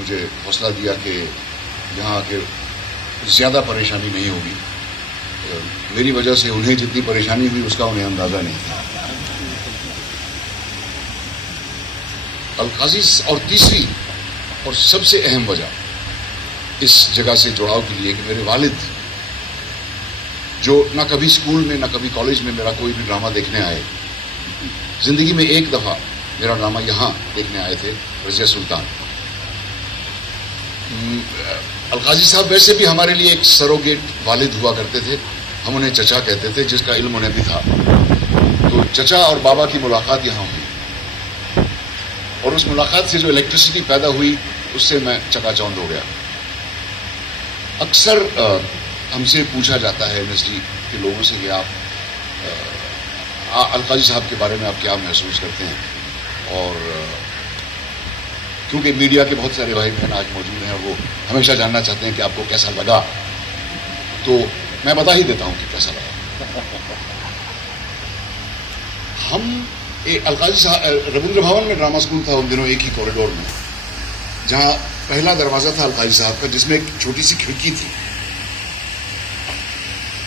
مجھے حوصلہ دیا کہ یہاں آ کے زیادہ پریشانی نہیں ہوگی. میری وجہ سے انہیں جتنی پریشانی ہوئی اس کا انہیں اندازہ نہیں تھا. القاضی اور تیسری اور سب سے اہم وجہ اس جگہ سے جڑاؤ کے لیے کہ میرے والد جو نہ کبھی اسکول میں نہ کبھی کالج میں میرا کوئی بھی ڈرامہ دیکھنے آئے, زندگی میں ایک دفعہ میرا ڈرامہ یہاں دیکھنے آئے تھے, رضیہ سلطان. القاضی صاحب ویسے بھی ہمارے لیے ایک سروگیٹ والد ہوا کرتے تھے. ہم انہیں چچا کہتے تھے, جس کا علم انہیں بھی تھا. تو چچا اور بابا کی ملاقات یہاں ہوئی اور اس ملاقات سے جو الیکٹریسٹی پیدا ہوئی اس سے میں چکا چوند ہو گیا. اکثر ہم سے پوچھا جاتا ہے NSD کے لوگوں سے کہ آپ القاضی صاحب کے بارے میں آپ کیا محسوس کرتے ہیں, اور کیونکہ میڈیا کے بہت سارے بھائی بہن آج موجود ہیں اور وہ ہمیشہ جاننا چاہتے ہیں کہ آپ کو کیسا لگا, تو میں بتا ہی دیتا ہوں کہ کیسا لگا. ہم القاضی صاحب ربندر بھون میں ڈرامہ اسکول تھا ان دنوں, ایک ہی کوریڈور میں, جہاں پہلا دروازہ تھا القاضی صاحب کا جس میں ایک چھوٹی سی کھڑکی تھی.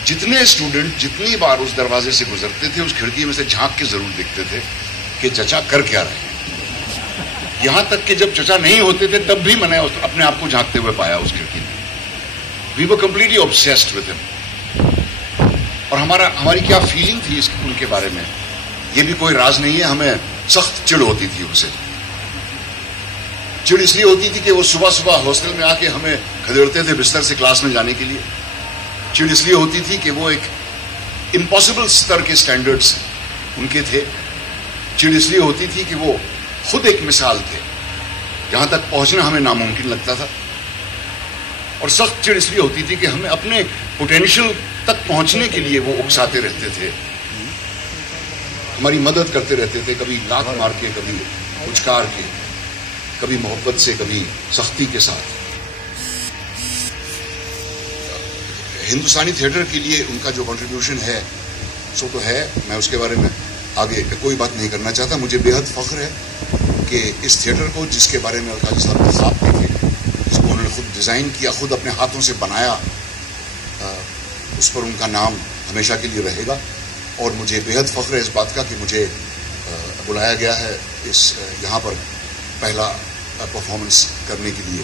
جتنے اسٹوڈنٹ جتنی بار اس دروازے سے گزرتے تھے اس کھڑکی میں سے جھانک کے ضرور دیکھتے تھے کہ چچا کر کیا رہے ہیں. یہاں تک کہ جب چچا نہیں ہوتے تھے تب بھی میں نے اپنے آپ کو جھانکتے ہوئے پایا اس کھڑکی میں. وی ور کمپلیٹلی obsessed with him. اور ہماری کیا فیلنگ تھی اس ان کے بارے میں یہ بھی کوئی راز نہیں ہے. ہمیں سخت چڑ ہوتی تھی ان سے. چڑ اس لیے ہوتی تھی کہ وہ صبح صبح ہاسٹل میں آ کے ہمیں کھدیڑتے تھے بستر سے کلاس میں جانے کے لیے. چڑ اس لیے ہوتی تھی کہ وہ ایک امپاسبل سطر کے سٹینڈرڈز ان کے تھے. چڑ اس لیے ہوتی تھی کہ وہ خود ایک مثال تھے, جہاں تک پہنچنا ہمیں ناممکن لگتا تھا. اور سخت چڑ اس لیے ہوتی تھی کہ ہمیں اپنے پوٹینشیل تک پہنچنے کے لیے وہ اکساتے رہتے تھے, ہماری مدد کرتے رہتے تھے, کبھی لات مار کے, کبھی اچکار کے, کبھی محبت سے, کبھی سختی کے ساتھ. ہندوستانی تھیٹر کے لیے ان کا جو کنٹریبیوشن ہے سو تو ہے, میں اس کے بارے میں آگے کوئی بات نہیں کرنا چاہتا. مجھے بے حد فخر ہے کہ اس تھیٹر کو جس کے بارے میں القاضی صاحب نے خواب دیکھے, جس کو انہوں نے خود ڈیزائن کیا, خود اپنے ہاتھوں سے بنایا, اس پر ان کا نام ہمیشہ کے لیے رہے گا. اور مجھے بے حد فخر ہے اس بات کا کہ مجھے بلایا گیا ہے اس یہاں پر پہلا پرفارمنس کرنے کے لیے.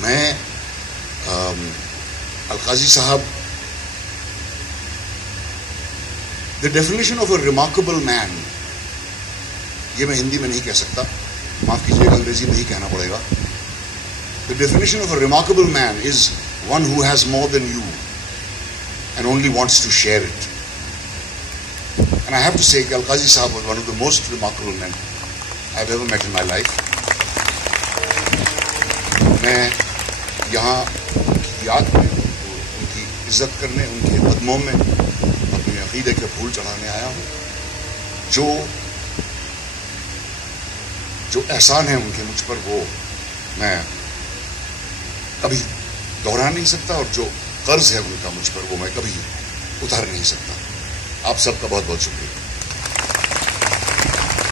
میں القاضی صاحب the definition of a remarkable man, یہ میں ہندی میں نہیں کہہ سکتا, معاف کیجیے گا انگریزی میں ہی کہنا پڑے گا. The definition of a remarkable man is one who has more than you and only wants to share it. And I have to say کہ القاضی صاحب was one of the most remarkable man I have ever met in my life. میں یہاں ان کی یاد میں, ان کی عزت کرنے, ان کے قدموں میں اپنے عقیدے کے پھول چڑھانے آیا ہوں. جو احسان ہے ان کے مجھ پر وہ میں کبھی دوہرا نہیں سکتا, اور جو قرض ہے ان کا مجھ پر وہ میں کبھی اتار نہیں سکتا. آپ سب کا بہت بہت شکریہ.